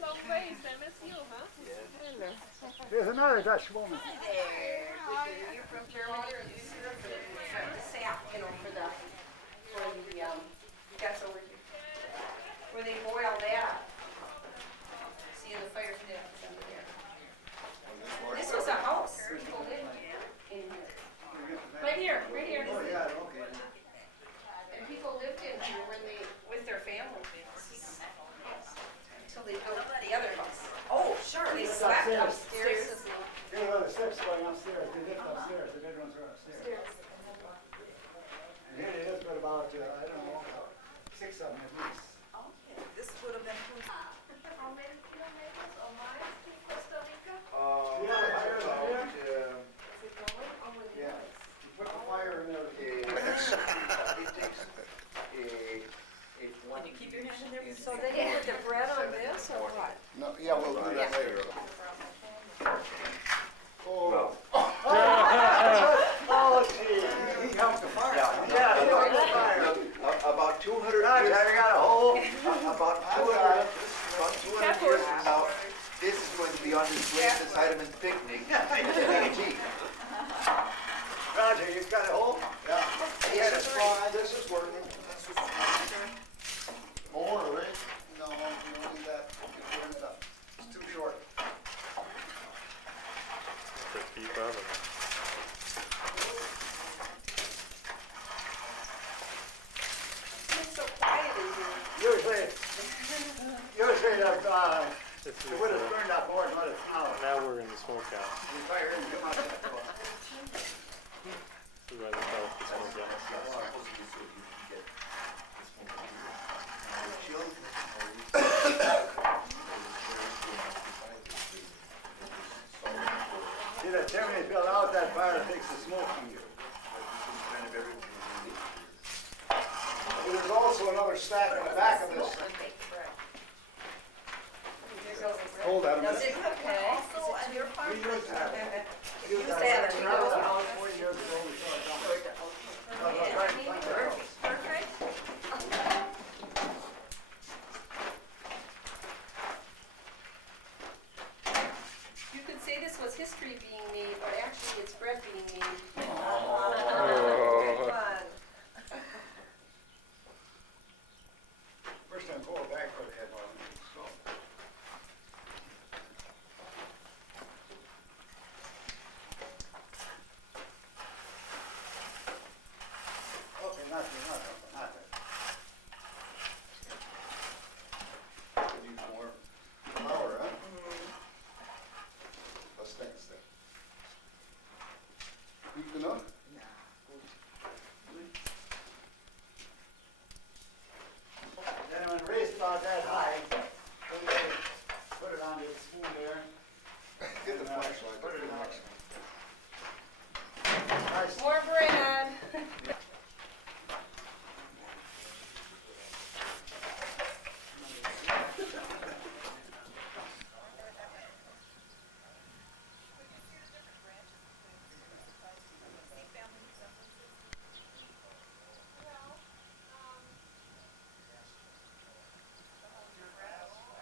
Long ways, I miss you, huh? Hello. There's another Dutch woman. There. You're from Germany or the syrup and the sap, that's over here. Where they boil that. See, the fire pit is under there. This was a house. People lived in here. Right here, right here. Oh, yeah, okay. And people lived in here when they, with their families. Until they built the other house. Oh, sure. They slept upstairs. There were the steps going upstairs. They lived upstairs. The bedrooms were upstairs. And here it is, but about, I don't know, 6 of them at least. Okay, this would have been How many kilometers or miles to Costa Rica? Yeah. You put the fire in there. Can you keep your hand in there? So they put the bread on this or what? No, yeah, we'll do that later. Oh. Oh, gee. He helped the fire. Yeah, he helped the fire. About 200 Gosh, years, I got a hole. about 200 years from now, this is going to be on display at the Seidemann picnic. Roger, you got a hole? Yeah. Yeah, that's fine, this is working. More, right? No, you don't need that. It's too short. It's so quiet in here. Usually it would have burned up more than what it's now. Now we're in the smokehouse. The fire isn't too much. This is why they call it the smokehouse. See, the chimney built out that fire takes the smoke from you. There's also another stack on the back of this. Hold that a minute. Okay. Also on your farm? We used to have it. You used to have it. When I was out 40 years ago, we saw it down. Perfect. You could say this was history being made, but actually it's bread being made. Oh.